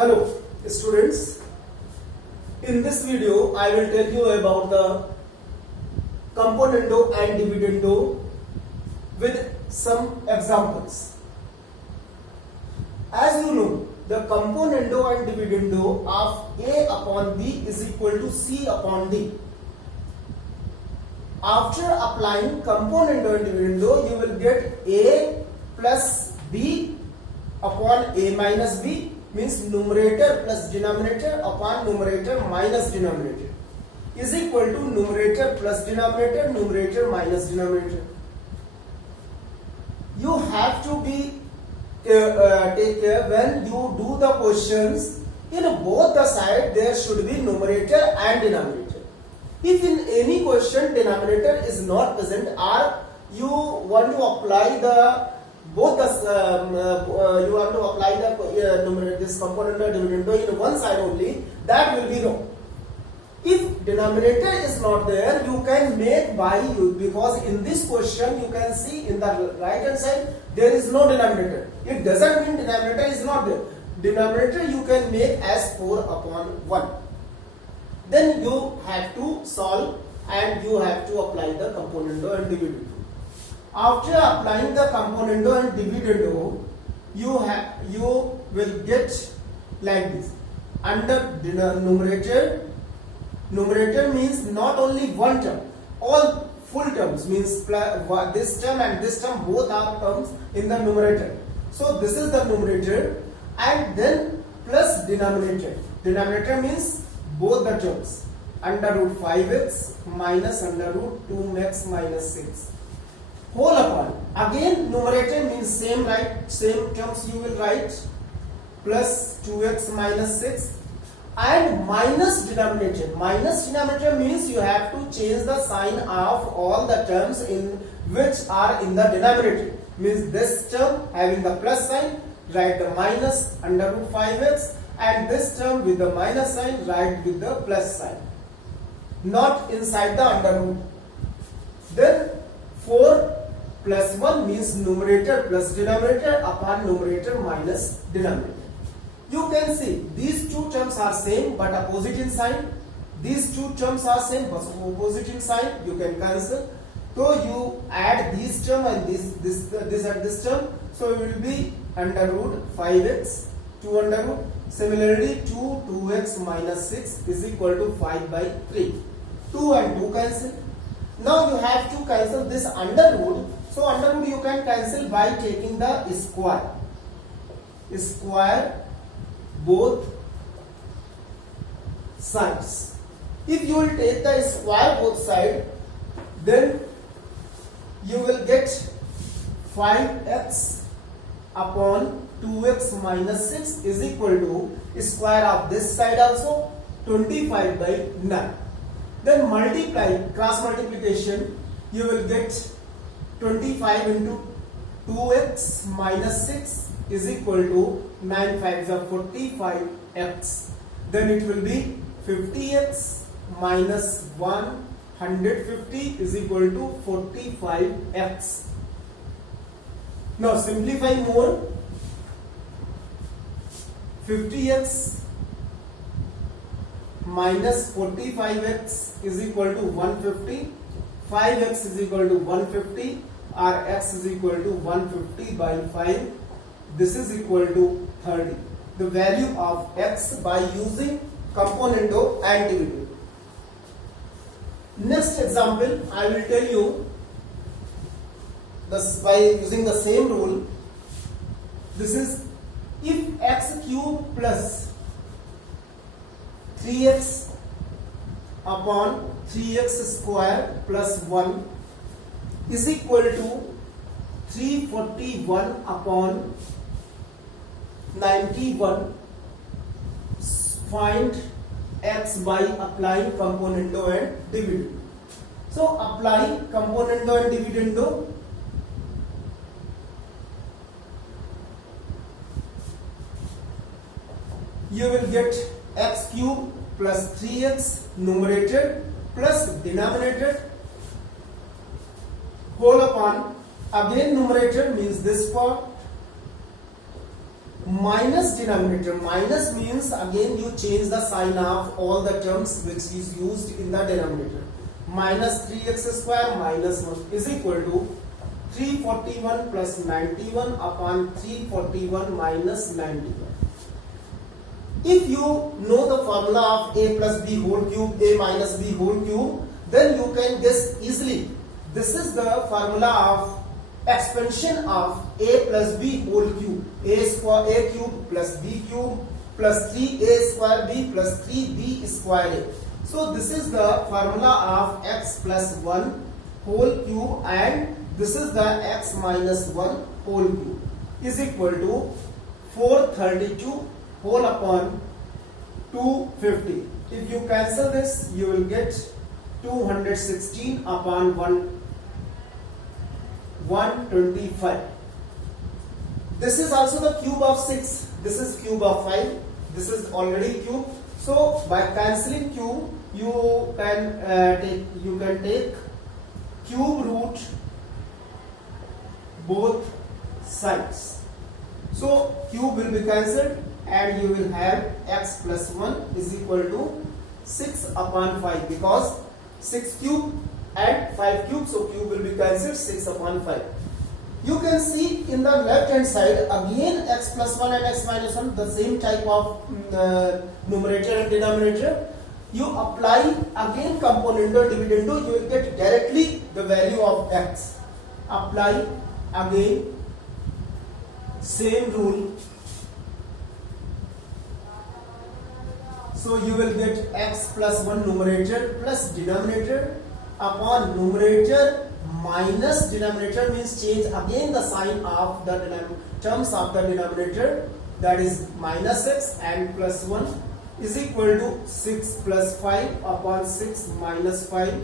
Hello students, in this video I will tell you about the componendo and dividendo with some examples. As you know, the componendo and dividendo of A upon B is equal to C upon D. After applying componendo and dividendo, you will get A plus B upon A minus B, means numerator plus denominator upon numerator minus denominator, is equal to numerator plus denominator, numerator minus denominator. You have to be take care when you do the questions. In both the side there should be numerator and denominator. If in any question denominator is not present, or you want to apply the both the you want to apply the numerator, this component or dividendo in one side only, that will be wrong. If denominator is not there, you can make by you, because in this question you can see in the right hand side there is no denominator. It doesn't mean denominator is not there. Denominator you can make as 4 upon 1. Then you have to solve and you have to apply the componendo and dividendo. After applying the componendo and dividendo, you will get like this. Under numerator means not only one term, all full terms, means this term and this term both are terms in the numerator. So this is the numerator, and then plus denominator. Denominator means both the terms, under root 5x minus under root 2x minus 6. Whole upon, again numerator means same terms you will write, plus 2x minus 6, and minus denominator. Minus denominator means you have to change the sign of all the terms in which are in the denominator. Means this term having the plus sign, write the minus under root 5x, and this term with the minus sign, write with the plus sign, not inside the under root. Then 4 plus 1 means numerator plus denominator upon numerator minus denominator. You can see these two terms are same but opposite in sign. These two terms are same but opposite in sign. You can cancel. So you add these term and this and this term. So it will be under root 5x 2 under root. Similarly 2x minus 6 is equal to 5 by 3. 2 and 2 cancel. Now you have to cancel this under root. So under root you can cancel by taking the square. Square both sides. If you will take the square both sides, then you will get 5x upon 2x minus 6 is equal to square of this side also, 25 by 9. Then multiply, cross multiplication, you will get 25 into 2x minus 6 is equal to 9 5s are 45x. Then it will be 50x minus 150 is equal to 45x. Now simplify more. 50x minus 45x is equal to 150. 5x is equal to 150, or x is equal to 150 by 5. This is equal to 30. The value of x by using componendo and dividendo. Next example, I will tell you this by using the same rule. This is if x cube plus 3x upon 3x square plus 1 is equal to 341 upon 91. Find x by applying componendo and dividendo. So applying componendo and dividendo, you will get x cube plus 3x numerator plus denominator whole upon, again numerator means this part minus denominator. Minus means again you change the sign of all the terms which is used in the denominator. Minus 3x square minus 1 is equal to 341 plus 91 upon 341 minus 91. If you know the formula of a plus b whole cube, a minus b whole cube, then you can guess easily. This is the formula of expansion of a plus b whole cube. A cube plus b cube plus 3a square b plus 3b square a. So this is the formula of x plus 1 whole cube, and this is the x minus 1 whole cube is equal to 432 whole upon 250. If you cancel this, you will get 216 upon 125. This is also the cube of 6. This is cube of 5. This is already cube. So by cancelling cube, you can take cube root both sides. So cube will be cancelled, and you will have x plus 1 is equal to 6 upon 5, because 6 cube and 5 cube, so cube will be cancelled, 6 upon 5. You can see in the left hand side again x plus 1 and x minus 1, the same type of numerator and denominator. You apply again componendo dividendo, you will get directly the value of x. Apply again same rule. So you will get x plus 1 numerator plus denominator upon numerator minus denominator, means change again the sign of the terms of the denominator, that is minus x, and plus 1 is equal to 6 plus 5 upon 6 minus 5.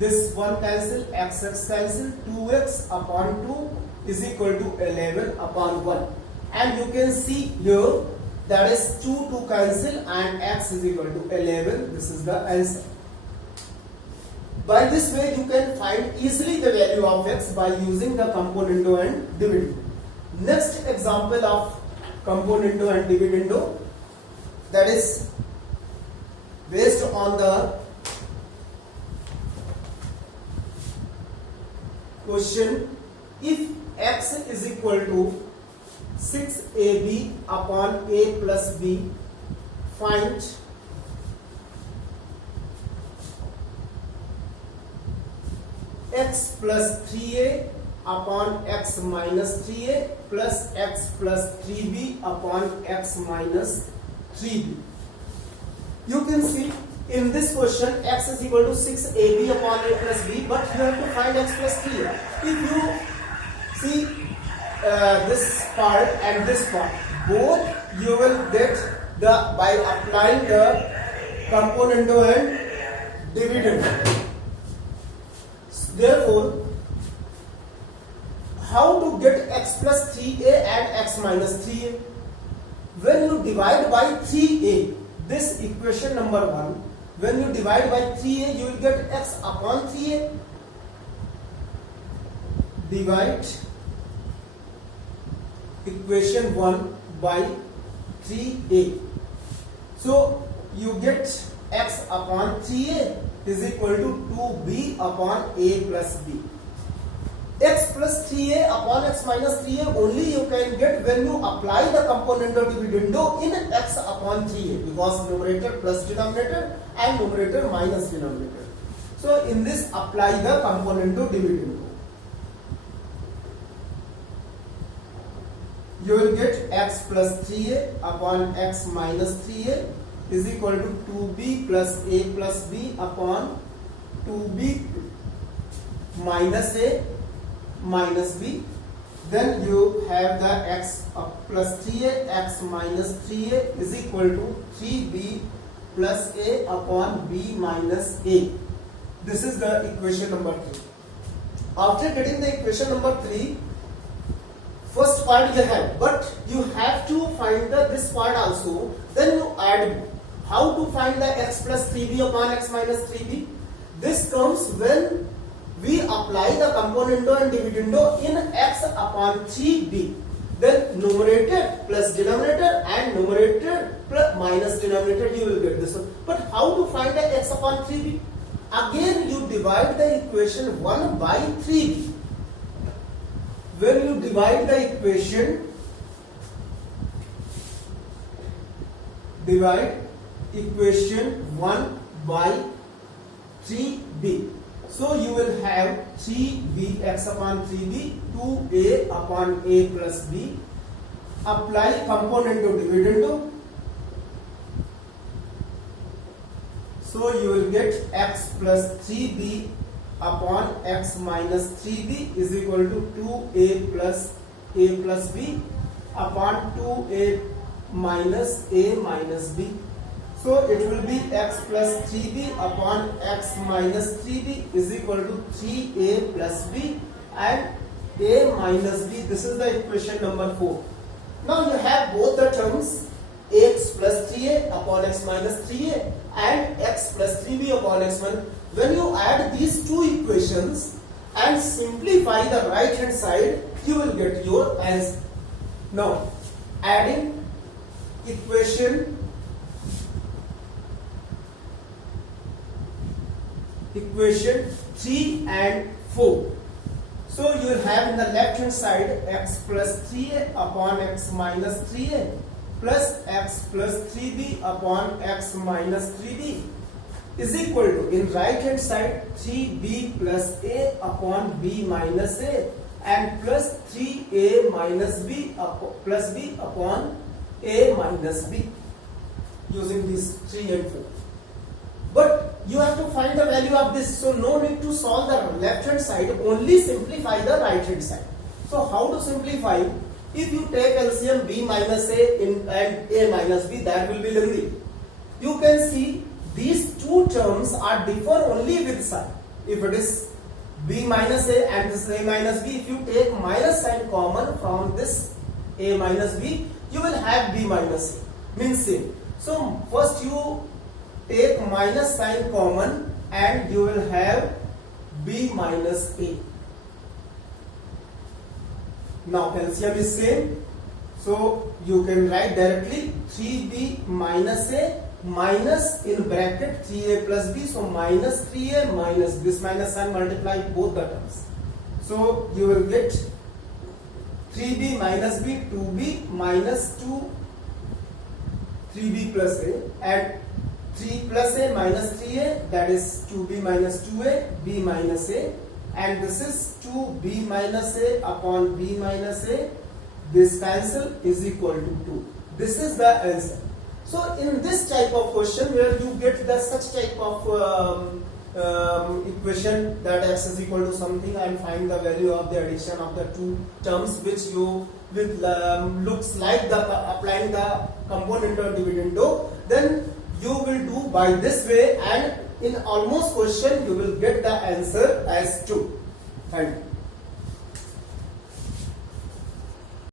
This 1 cancel, x cancel, 2x upon 2 is equal to 11 upon 1. And you can see here, that is 2 to cancel, and x is equal to 11. This is the answer. By this way, you can find easily the value of x by using the componendo and dividendo. Next example of componendo and dividendo, that is based on the question, if x is equal to 6ab upon a plus b, find x plus 3a upon x minus 3a plus x plus 3b upon x minus 3b. You can see in this question x is equal to 6ab upon a plus b, but you have to find x plus 3a. If you see this part and this part, both you will get the by applying the componendo and dividendo. Therefore, how to get x plus 3a and x minus 3a? When you divide by 3a, this equation number 1, when you divide by 3a, you will get x upon 3a. Divide equation 1 by 3a. So you get x upon 3a is equal to 2b upon a plus b. X plus 3a upon x minus 3a only you can get when you apply the componendo dividendo in x upon 3a, because numerator plus denominator and numerator minus denominator. So in this, apply the componendo dividendo. You will get x plus 3a upon x minus 3a is equal to 2b plus a plus b upon 2b minus a minus b. Then you have the x plus 3a, x minus 3a is equal to 3b plus a upon b minus a. This is the equation number 3. After getting the equation number 3, first part you have, but you have to find this part also. Then you add. How to find the x plus 3b upon x minus 3b? This comes when we apply the componendo and dividendo in x upon 3b. Then numerator plus denominator and numerator plus minus denominator, you will get this one. But how to find the x upon 3b? Again you divide the equation 1 by 3b. When you divide the equation, divide equation 1 by 3b. So you will have 3b x upon 3b 2a upon a plus b. Apply component to dividend. So you will get x plus 3b upon x minus 3b is equal to 2a plus b upon 2a minus a minus b. So it will be x plus 3b upon x minus 3b is equal to 3a plus b and a minus b. This is the equation number 4. Now you have both the terms x plus 3a upon x minus 3a and x plus 3b upon x minus. When you add these two equations and simplify the right hand side, you will get your answer. Now adding equation 3 and 4. So you will have in the left hand side x plus 3a upon x minus 3a plus x plus 3b upon x minus 3b is equal to, in right hand side, 3b plus a upon b minus a and plus 3a minus b plus b upon a minus b, using these 3 and 4. But you have to find the value of this, so no need to solve the left hand side, only simplify the right hand side. So how to simplify? If you take LCM b minus a and a minus b, that will be lengthy. You can see these two terms are differ only with sign. If it is b minus a and this a minus b, if you take minus sign common from this a minus b, you will have b minus a, means same. So first you take minus sign common and you will have b minus a. Now LCM is same, so you can write directly 3b minus a minus in bracket 3a plus b, so minus 3a minus this minus sign multiply both the terms. So you will get 3b minus b 2b minus 2 3b plus a and 3 plus a minus 3a, that is 2b minus 2a b minus a, and this is 2b minus a upon b minus a. This cancel is equal to 2. This is the answer. So in this type of question where you get the such type of equation that x is equal to something and find the value of the addition of the two terms which you with looks like the applying the component or dividendo, then you will do by this way, and in almost question you will get the answer as 2. Thank you.